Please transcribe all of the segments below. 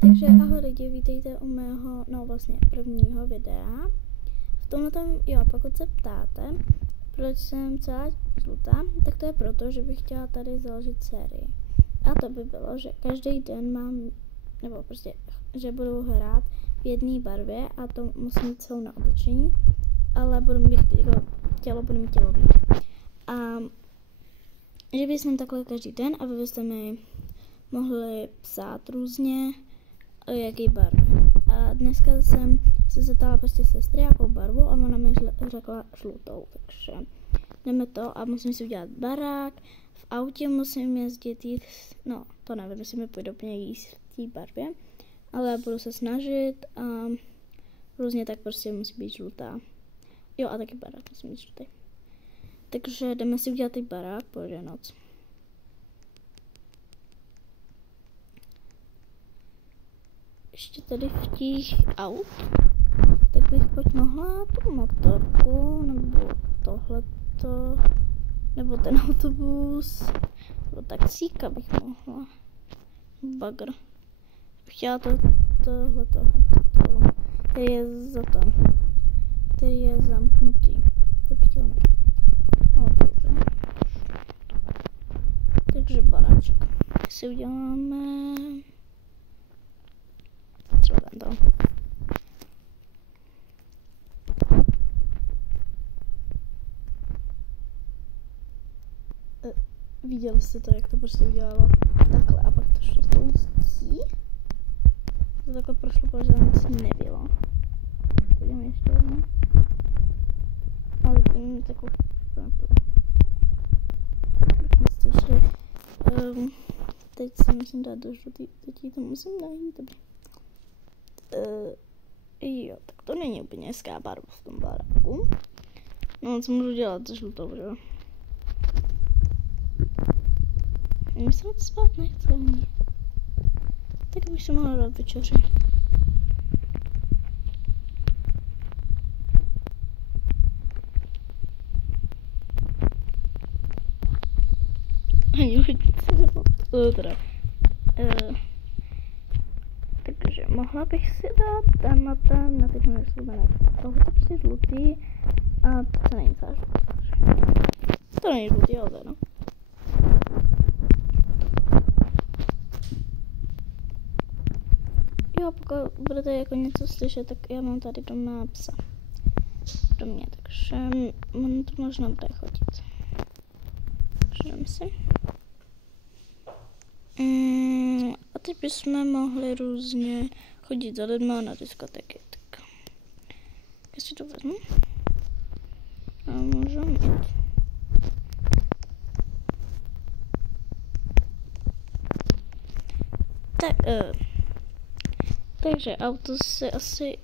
Takže ahoj lidi, vítejte u mého, vlastně prvního videa. V tomhle pokud se ptáte, proč jsem celá žlutá, tak to je proto, že bych chtěla tady založit sérii. A to by bylo, že každý den mám, nebo prostě, že budu hrát v jedné barvě a to musím mít celou na oblečení, ale budu mít tělo. A že bych jsem takhle každý den a vy byste mi mohli psát různě, jaký barvy. A dneska jsem se zeptala prostě sestry, jakou barvu, a ona mi řekla žlutou, takže jdeme to a musím si udělat barák. V autě musím jezdit, to nevím, jestli mi půjde úplně jíst v té barvě, ale budu se snažit a různě tak prostě musí být žlutá. Jo, a taky barák musí být žlutý. Takže jdeme si udělat i barák, bože noc. Ještě tady v těch aut, tak bych pojď mohla tu motorku, nebo tohleto, nebo ten autobus, nebo taxíka bych mohla, bagr. Chtěla tohleto, který je za to, který je zamknutý, to bych chtěla mít. Takže baráček si uděláme třeba tento. Viděli jste to, jak to prostě udělalo takhle a pak to šlo s tou ctí. To takhle prošlo, protože tam nic nebylo. Podívám ještě jednou. Ale to mi takovou to nepůjde. Myslím, že teď se musím dát do žlutý, teď to musím najít, dobrý. Jo, tak to není úplně hezká barva v tom baráku. No, co můžu dělat se žlutou, že jo? Mně se moc spát nechce ani. Tak bych si mohla dát večeři. Ani lednice nebo teda. Takže mohla bych si dát tenhle na teď neslubené. Tohle to prostě žlutý a to není celá žlutá. To není žlutý, ale no. Jo, pokud budete jako něco slyšet, tak já mám tady doma psa. Do mě, takže on to možná bude chodit. Přidám si. A teď bychom mohli různě chodit za lidma na diskotéky. Tak já si to vezmu. A můžu mít. Tak, takže auto si asi...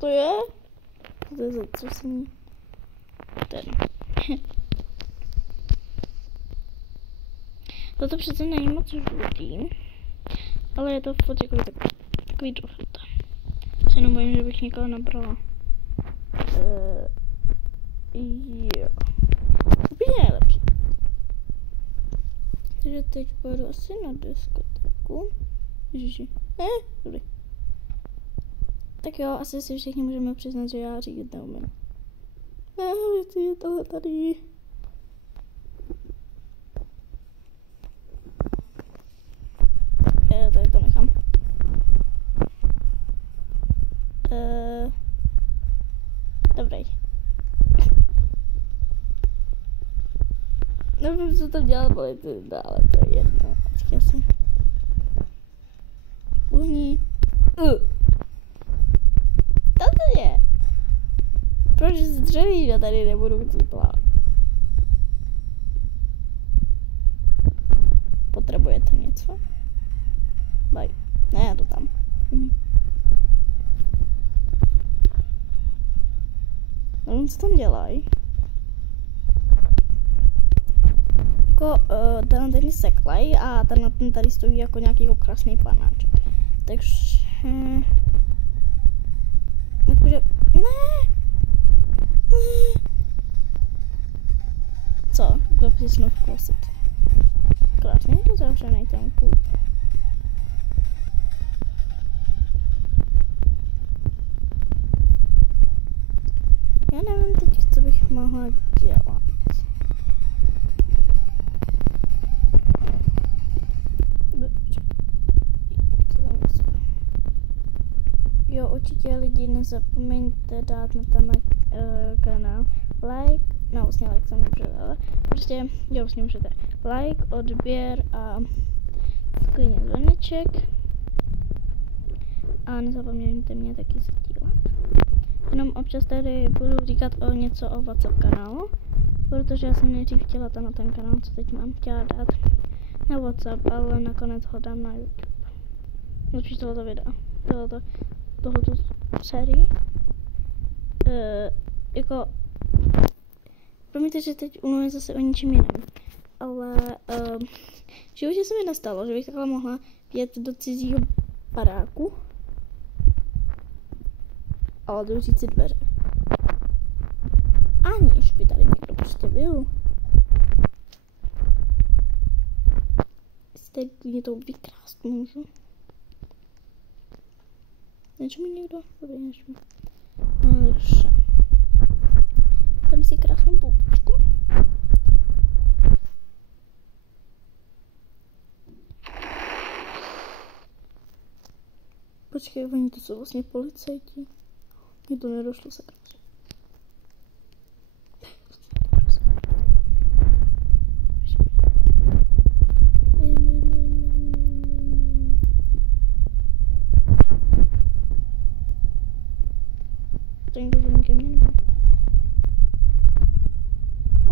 To je? To je za co jsem... Ten. Toto přece není moc žlutý, ale je to furt jako takový žluté. Se jenom bojím, že bych někoho nabrala. Jo. Úplně nejlepší. Takže teď půjdu asi na diskotéku. Ježiši. Dobrý. Tak jo, asi si všichni můžeme přiznat, že já řídit neumím. Je tohle tady. Tady to nechám. Dobrý. Nevím, co tam dělal policista, ale to je jedno. Počkej si. Uhní. Co to je? Proč zdřelí, že tady nebudu chtít plavat? Potřebujete něco? Bye. Ne, já to tam. No, co tam dělají? Jako, ten seklej a ten tady stojí jako nějaký krásný panáček. Takže... Jakože... Ne! Co? Kdo vtisnul v kloset? Krásně je to zavřený ten klub. Jo, určitě lidi nezapomeňte dát na ten kanál like, no vlastně like jsem můžete, ale prostě, jo, vlastně můžete like, odběr a klidně zvoneček a nezapomeňte mě taky sdílet. Jenom občas tady budu říkat o něco o WhatsApp kanálu, protože já jsem nejdřív chtěla tam na ten kanál, co teď mám, chtěla dát na WhatsApp, ale nakonec ho dám na YouTube. Napříč tohoto videa, tohoto sérii. Jako, promiňte, že teď umluvím zase o ničem jiném, ale v životě se mi nestalo, že bych takhle mohla jet do cizího baráku a otevřít si dveře. Aniž by tady někdo prostě byl. Jestli tady klidně to vykrást můžu. Neču mi někdo? Dobrý, neču mi. Takže. Tam si krásnou boučku. Počkej, oni to jsou vlastně policajti. Mně to nedošlo se krásně. To někdo zvolí ke mně nebo?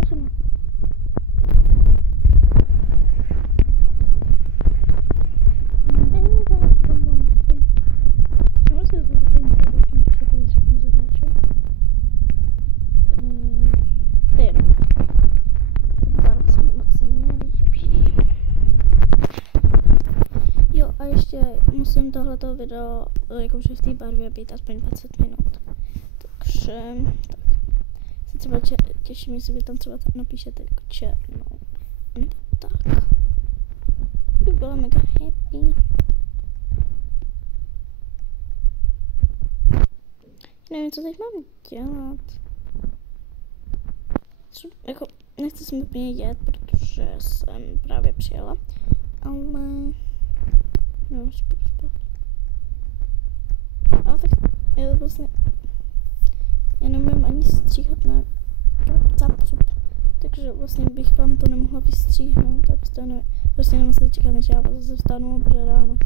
Asi ne. Není to pomojitě. Čemu si to peníze vlastně, když je tady všechno zadáče? To je jedno. To barva se mi moc nelíbí. Jo, a ještě musím tohleto video, jakože v té barvě být aspoň 20 minut. Takže, tak. Se třeba těším, jestli vy tam třeba napíšete jako černou. Nebo tak. Bych byla mega happy. Nevím, co teď mám dělat. Jako, nechci se mi úplně jet, protože jsem právě přijela. Ale... No, spát. Ale tak, je vlastně... Já nemůžu ani stříhat na zápřup, takže vlastně bych vám to nemohla vystříhnout, abyste prostě nemuseli čekat, než já zase vstanu a bude ráno.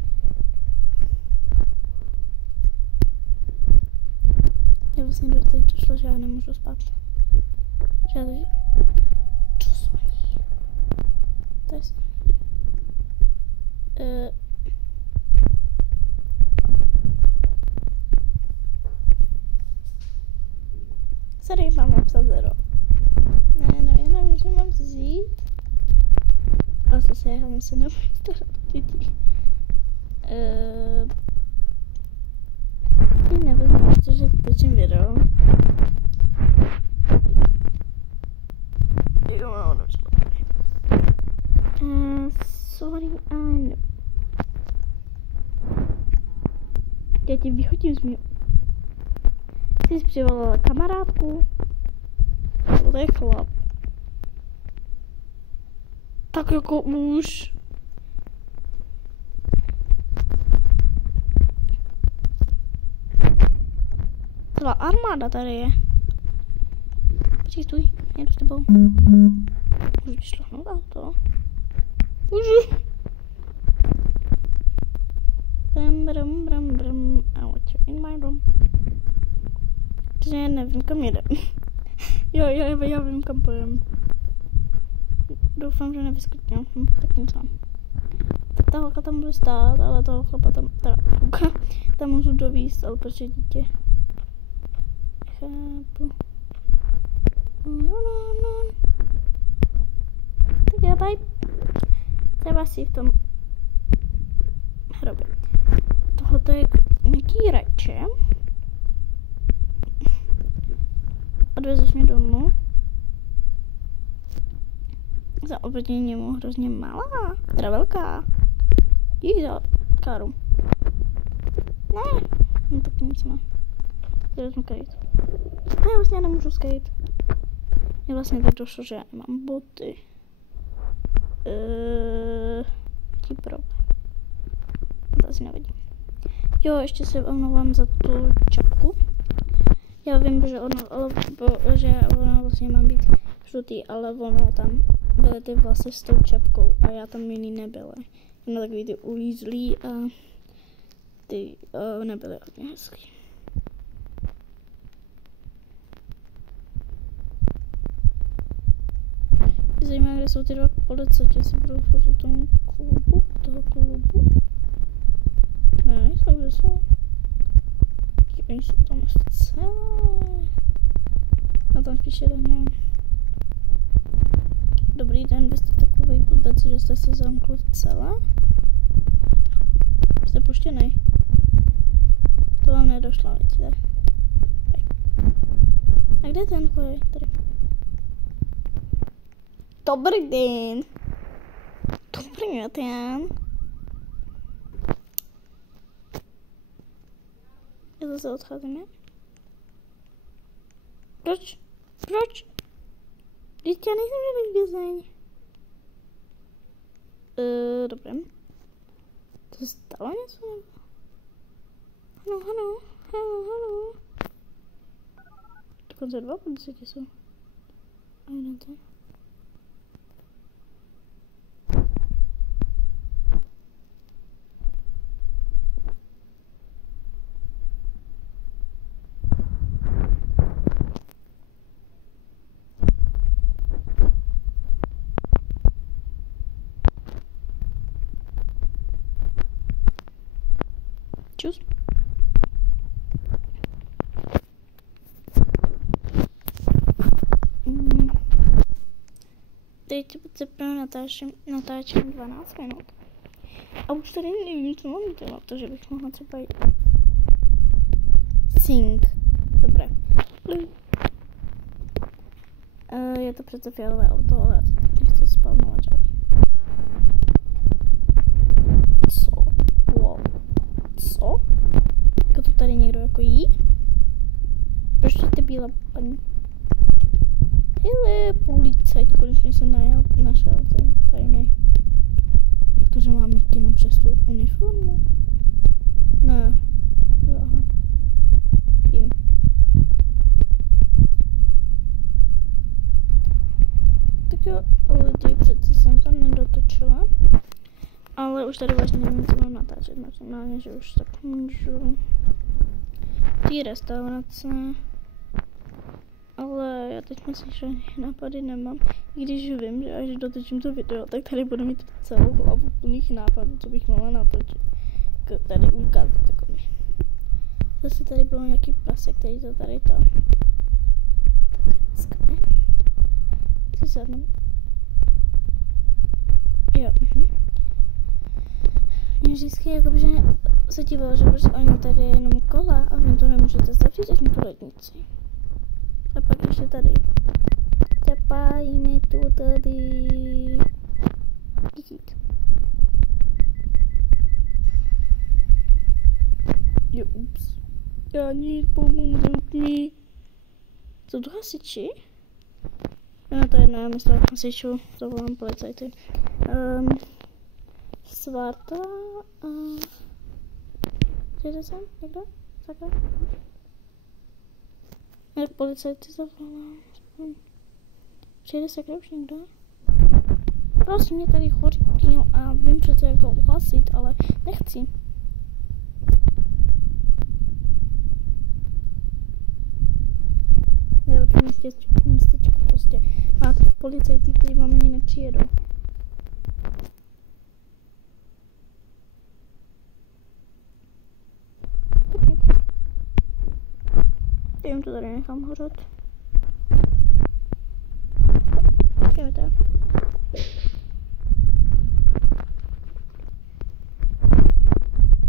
Já vlastně teď došlo, že já nemůžu spát. Že já teď... Co zvoní? To je Sorry, mám obsat 0. Ne, já nevím, že mám vzít. Ale zase já se nebudu starat dětí. Nevím, protože točím video. Sorry, ano. Já ti vychodím z mého. Ty jsi přivolala kamarádku. To je chlap. Tak jako muž. Celá armáda tady je. Počkej, stůj, jedu s tebou. Můžu ti šlohnout auto? Můžu. Brum. Out in my room. Takže já nevím, kam jedem. Jo, já vím, kam pojem. Doufám, že nevyskutím. Tak nic mám. Tak ta holka tam bude stát, ale toho chlapa tam, tam můžu dovízt, ale proč je dítě? Chápu. No. Tak já bye. Třeba si v tom hrobě. Tohle je nějaký rajče. Odvezeš mě domů. Za oproti němu hrozně malá, teda velká. Díky za káru. Ne, no tak nic má. Já vezmu skate. Ne, vlastně nemůžu skate. Mně vlastně teď došlo, že já nemám boty. Jaký problém. To asi nevidím. Jo, ještě se omlouvám za tu čapku. Já vím, že ono vlastně má být žlutý, ale ono tam byly ty vlasy s tou čapkou a já tam jiný nebyly. Jenom takový ty ulízlý a ty nebyly hodně hezký. Zajímavé, kde jsou ty dva policajti, jestli budou fotit tomu klubu, toho klubu. Ne, nejsou, kde jsou. Oni jsou tam ještě celé. A tam spíš jeden je. Dobrý den, vy jste takový blbec, že jste se zamkl celé? Jste puštěnej. To vám nedošlo, vidíte. A kde je ten tvoj? Tady. Dobrý den. Dobrý den. Já zase odcházím, ne? Proč? Proč? Vždyť já nejsem žádný vězeň. Dobré. To se stalo něco? Halo. Dokonce dva policajti jsou. A jeden ten. Čus. Teď se pro natáčím 12 minut. A už tady nevím, co mám dělat, takže bych mohla třeba jít. Sing. Dobré. Je to přece fialové auto, ale já to nechci spalnovat žádný. Co? Wow. Co? Jako to tady někdo jako jí? Proč ty bílá paní? Hele, policajt, konečně jsem našel ten tajný. Jak to, že máme jenom přes tu uniformu? Ne. Jo, aha. Tím. Tak jo, lidi, přece jsem to nedotočila. Ale už tady vlastně nevím, co mám natáčet. Normálně, že už tak můžu. Ty restaurace. Ale já teď myslím, že nápady nemám. I když vím, že až dotočím to video, tak tady budu mít celou hlavu plných nápadů, co bych mohla natočit. Tady ukázat takový. Zase tady bylo nějaký prase, který to tady to. Tak, si sednu. Jo, Mě vždycky jakože se dívalo, že prostě oni tady je jenom kola a vy to nemůžete zavřít až tu lednici. A pak ještě tady. Zapálíme tu tady. Dík. Jo, ups. Já nic, pomůžu mi. Jsou to hasiči? No to je jedno, já myslím hasičů, to volám policajty. Svarta a... Přijde sem někdo? Takhle? Jak policajty zavolám? Přijde se už někdo? Prosím, mě tady chodí plíno a vím přece, jak to uhasit, ale nechci. Nejlepší městečko prostě. Máte policajty, kteří vám ani nepřijedou. Já jim to tady nechám hořet. Jdeme to.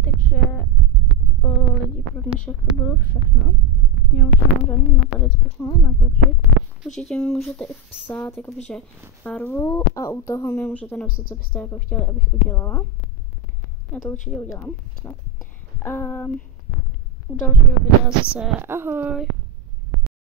Takže lidi, pro dnešek to bylo všechno. Já už nemám žádný nápady, co bych mohla natočit. Určitě mi můžete i psát jakože barvu a u toho mi můžete napsat, co byste jako chtěli, abych udělala. Já to určitě udělám, snad. A u dalšího videa zase ahoj!